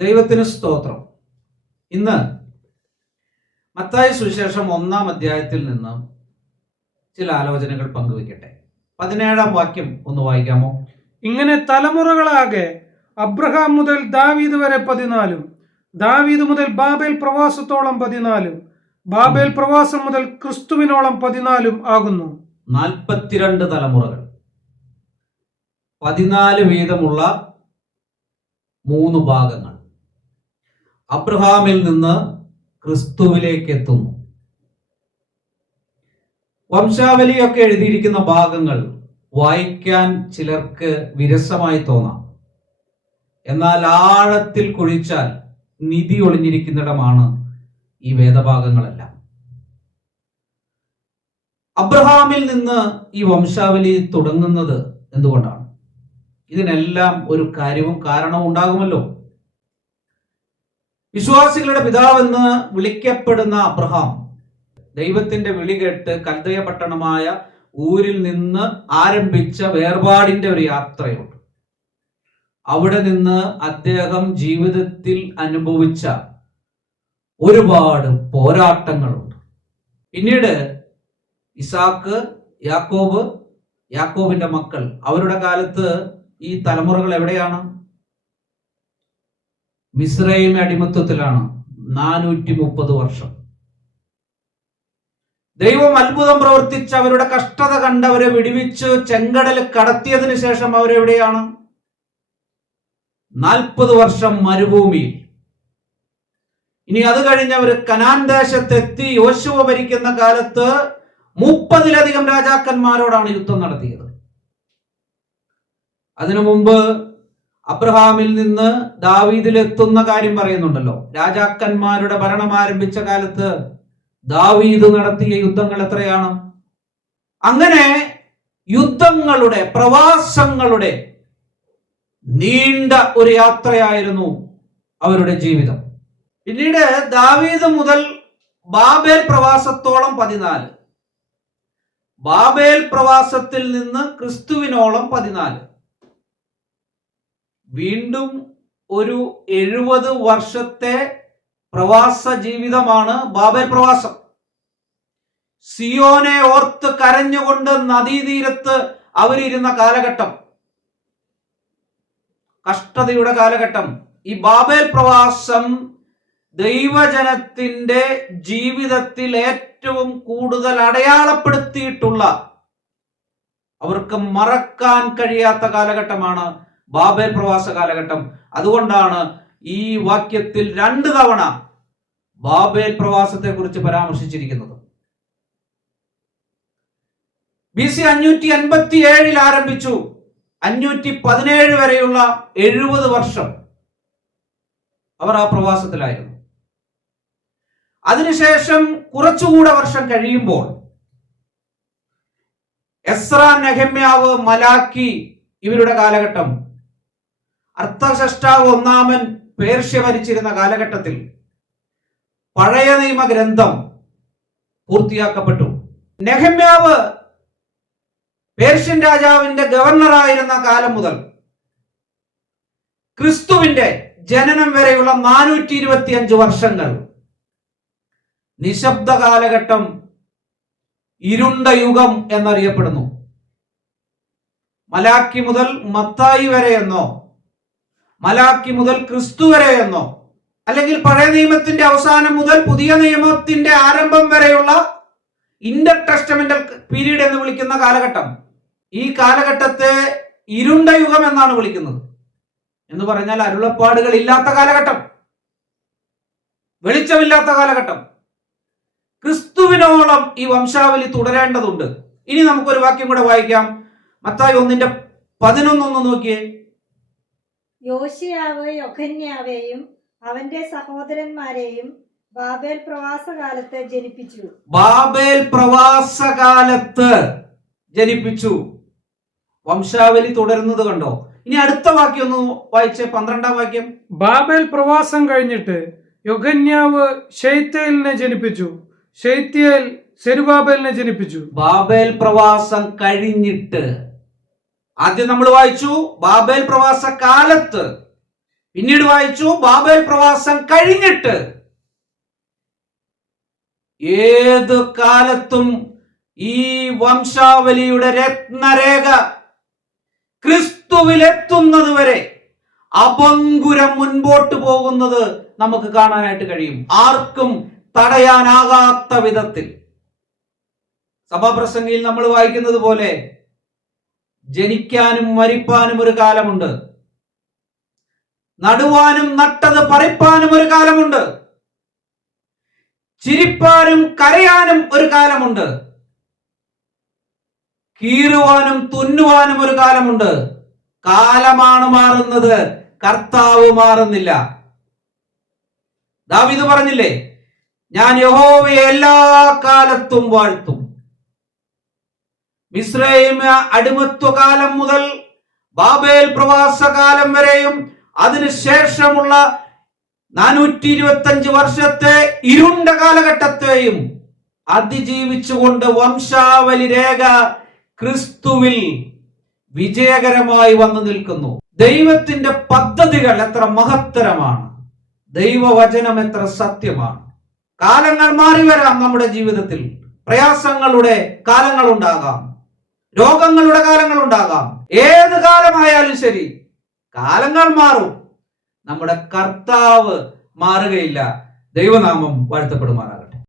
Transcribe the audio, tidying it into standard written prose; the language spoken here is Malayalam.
ദൈവത്തിന് സ്തോത്രം. ഇന്ന് മത്തായി സുവിശേഷം 1-ാം അധ്യായത്തിൽ നിന്ന് ചില ആലോചനകൾ പങ്കുവയ്ക്കട്ടെ. 17-ാം വാക്യം ഒന്ന് വായിക്കാമോ? ഇങ്ങനെ തലമുറകളാകെ അബ്രഹാം മുതൽ ദാവീദ് വരെ 14, ദാവീദ് മുതൽ ബാബേൽ പ്രവാസത്തോളം 14, ബാബേൽ പ്രവാസം മുതൽ ക്രിസ്തുവിനോളം 14 ആകുന്നു. 42 തലമുറകൾ, 14 വീതമുള്ള 3 ഭാഗങ്ങൾ. അബ്രഹാമിൽ നിന്ന് ക്രിസ്തുവിലേക്ക് എത്തുന്നു. വംശാവലിയൊക്കെ എഴുതിയിരിക്കുന്ന ഭാഗങ്ങൾ വായിക്കാൻ ചിലർക്ക് വിരസമായി തോന്നാം. എന്നാൽ ആഴത്തിൽ കുഴിച്ചാൽ നിധി ഒളിഞ്ഞിരിക്കുന്നിടമാണ് ഈ വേദഭാഗങ്ങളെല്ലാം. അബ്രഹാമിൽ നിന്ന് ഈ വംശാവലി തുടങ്ങുന്നത് എന്തുകൊണ്ടാണ്? ഇതിനെല്ലാം ഒരു കാര്യവും കാരണവും ഉണ്ടാകുമല്ലോ. വിശ്വാസികളുടെ പിതാവെന്ന് വിളിക്കപ്പെടുന്ന അബ്രഹാം ദൈവത്തിന്റെ വിളി കേട്ട് കൽദയ പട്ടണമായ ഊരിൽ നിന്ന് ആരംഭിച്ച വേർപാടിന്റെ ഒരു യാത്രയുണ്ട്. അവിടെ നിന്ന് അദ്ദേഹം ജീവിതത്തിൽ അനുഭവിച്ച ഒരുപാട് പോരാട്ടങ്ങളുണ്ട്. പിന്നീട് ഇസാക്ക്, യാക്കോബ്, യാക്കോബിന്റെ മക്കൾ, അവരുടെ കാലത്ത് ഈ തലമുറകൾ എവിടെയാണ്? മിസ്രൈം അടിമത്വത്തിലാണ് 430 വർഷം. ദൈവം അത്ഭുതം പ്രവർത്തിച്ച് അവരുടെ കഷ്ടത കണ്ടവരെ വിടുവിച്ച് ചെങ്കടൽ കടത്തിയതിനു ശേഷം അവരെവിടെയാണ്? 40 വർഷം മരുഭൂമിയിൽ. ഇനി അത് കഴിഞ്ഞവർ കനാൻ ദേശത്തെത്തി. യോശുവ ഭരിക്കുന്ന കാലത്ത് 30-ലധികം രാജാക്കന്മാരോടാണ് യുദ്ധം നടത്തിയത്. അതിനു മുമ്പ് അബ്രഹാമിൽ നിന്ന് ദാവീദിലെത്തുന്ന കാര്യം പറയുന്നുണ്ടല്ലോ. രാജാക്കന്മാരുടെ ഭരണം ആരംഭിച്ച കാലത്ത് ദാവീദ് നടത്തിയ യുദ്ധങ്ങൾ എത്രയാണ്? അങ്ങനെ യുദ്ധങ്ങളുടെ, പ്രവാസങ്ങളുടെ നീണ്ട ഒരു യാത്രയായിരുന്നു അവരുടെ ജീവിതം. പിന്നീട് ദാവീദ് മുതൽ ബാബേൽ പ്രവാസത്തോളം 14, ബാബേൽ പ്രവാസത്തിൽ നിന്ന് ക്രിസ്തുവിനോളം 14. വീണ്ടും ഒരു 70 വർഷത്തെ പ്രവാസ ജീവിതമാണ് ബാബേൽ പ്രവാസം. സിയോനെ ഓർത്ത് കരഞ്ഞുകൊണ്ട് നദീതീരത്ത് അവരിരുന്ന കാലഘട്ടം, കഷ്ടതയുടെ കാലഘട്ടം. ഈ ബാബേൽ പ്രവാസം ദൈവജനത്തിന്റെ ജീവിതത്തിൽ ഏറ്റവും കൂടുതൽ അടയാളപ്പെടുത്തിയിട്ടുള്ള, അവർക്ക് മറക്കാൻ കഴിയാത്ത കാലഘട്ടമാണ് ബാബേൽ പ്രവാസ കാലഘട്ടം. അതുകൊണ്ടാണ് ഈ വാക്യത്തിൽ 2 തവണ ബാബേൽ പ്രവാസത്തെ കുറിച്ച് പരാമർശിച്ചിരിക്കുന്നത്. BC 587 ആരംഭിച്ചു. 517 വരെയുള്ള 70 വർഷം അവർ ആ പ്രവാസത്തിലായിരുന്നു. അതിനുശേഷം കുറച്ചുകൂടെ വർഷം കഴിയുമ്പോൾ എസ്ര, നെഹമ്യാവ്, മലാക്കി ഇവരുടെ കാലഘട്ടം, അർത്ഥശഷ്ടാവ് 1-ാമൻ പേർഷ്യ ഭരിച്ചിരുന്ന കാലഘട്ടത്തിൽ പഴയ നിയമ ഗ്രന്ഥം പൂർത്തിയാക്കപ്പെട്ടു. നെഹമ്യാവ് പേർഷ്യൻ രാജാവിന്റെ ഗവർണറായിരുന്ന കാലം മുതൽ ക്രിസ്തുവിന്റെ ജനനം വരെയുള്ള 425 വർഷങ്ങൾ നിശബ്ദ കാലഘട്ടം, ഇരുണ്ട യുഗം എന്നറിയപ്പെടുന്നു. മലാക്കി മുതൽ മത്തായി വരെ എന്നോ, മലാക്കി മുതൽ ക്രിസ്തു വരെ എന്നോ, അല്ലെങ്കിൽ പഴയ നിയമത്തിന്റെ അവസാനം മുതൽ പുതിയ നിയമത്തിന്റെ ആരംഭം വരെയുള്ള ഇന്റർ ടെസ്റ്റമെന്റൽ പീരീഡ് എന്ന് വിളിക്കുന്ന കാലഘട്ടം, ഈ കാലഘട്ടത്തെ ഇരുണ്ട യുഗം എന്നാണ് വിളിക്കുന്നത്. എന്ന് പറഞ്ഞാൽ അരുളപ്പാടുകൾ ഇല്ലാത്ത കാലഘട്ടം, വെളിച്ചമില്ലാത്ത കാലഘട്ടം. ക്രിസ്തുവിനോളം ഈ വംശാവലി തുടരേണ്ടതുണ്ട്. ഇനി നമുക്കൊരു വാക്യം കൂടെ വായിക്കാം. മത്തായി 1:11 നോക്കിയേ. യോശിയാവ് യൊഖന്യാവെയും അവന്റെ സഹോദരന്മാരെയും ബാബേൽ പ്രവാസകാലത്ത് ജനിപ്പിച്ചു. ബാബേൽ പ്രവാസകാലത്ത് ജനിപ്പിച്ചു. വംശാവലി തുടരുന്നത് കണ്ടോ? ഇനി അടുത്ത വാക്യം ഒന്ന് വായിച്ചേ, 12-ാം വാക്യം. ബാബേൽ പ്രവാസം കഴിഞ്ഞിട്ട് യൊഖന്യാവ് ശെയല്തീയേലിനെ ജനിപ്പിച്ചു. ശെയല്തീയേൽ സെരുബാബേലിനെ ജനിപ്പിച്ചു. ബാബേൽ പ്രവാസം കഴിഞ്ഞിട്ട്, ആദ്യം നമ്മൾ വായിച്ചു ബാബേൽ പ്രവാസ കാലത്ത്, പിന്നീട് വായിച്ചു, ബാബേൽ പ്രവാസം കഴിഞ്ഞിട്ട് ഏത് കാലത്തും ഈ വംശാവലിയുടെ രത്നരേഖ ക്രിസ്തുവിലെത്തുന്നത് വരെ അപങ്കുരം മുൻപോട്ട് പോകുന്നത് നമുക്ക് കാണാനായിട്ട് കഴിയും. ആർക്കും തടയാനാകാത്ത വിധത്തിൽ. സഭാപ്രസംഗിയിൽ നമ്മൾ വായിക്കുന്നത് പോലെ ജനിക്കാനും മരിപ്പാനും ഒരു കാലമുണ്ട്, നടുവാനും നട്ടത് പറിപ്പാനും ഒരു കാലമുണ്ട്, ചിരിപ്പാനും കരയാനും ഒരു കാലമുണ്ട്, കീറുവാനും തുന്നുവാനും ഒരു കാലമുണ്ട്. കാലമാണ് മാറുന്നത്, കർത്താവ് മാറുന്നില്ല. ദാവീദ് പറഞ്ഞില്ലേ, ഞാൻ യഹോവയെ എല്ലാ കാലത്തും വാഴ്ത്തും. മിസ്രയീം അടിമത്വകാലം മുതൽ ബാബേൽ പ്രവാസകാലം വരെയും അതിനുശേഷമുള്ള 425 വർഷത്തെ ഇരുണ്ട കാലഘട്ടത്തെയും അതിജീവിച്ചുകൊണ്ട് വംശാവലി രേഖ ക്രിസ്തുവിൽ വിജയകരമായി വന്നു നിൽക്കുന്നു. ദൈവത്തിന്റെ പദ്ധതികൾ എത്ര മഹത്തരമാണ്, ദൈവവചനം എത്ര സത്യമാണ്. കാലങ്ങൾ മാറി വരാം. നമ്മുടെ ജീവിതത്തിൽ പ്രയാസങ്ങളുടെ കാലങ്ങൾ ഉണ്ടാകാം, രോഗങ്ങളുടെ കാലങ്ങൾ ഉണ്ടാകാം. ഏത് കാലമായാലും ശരി, കാലങ്ങൾ മാറും, നമ്മുടെ കർത്താവ് മാറുകയില്ല. ദൈവനാമം വാഴ്ത്തപ്പെടുമാറാകട്ടെ.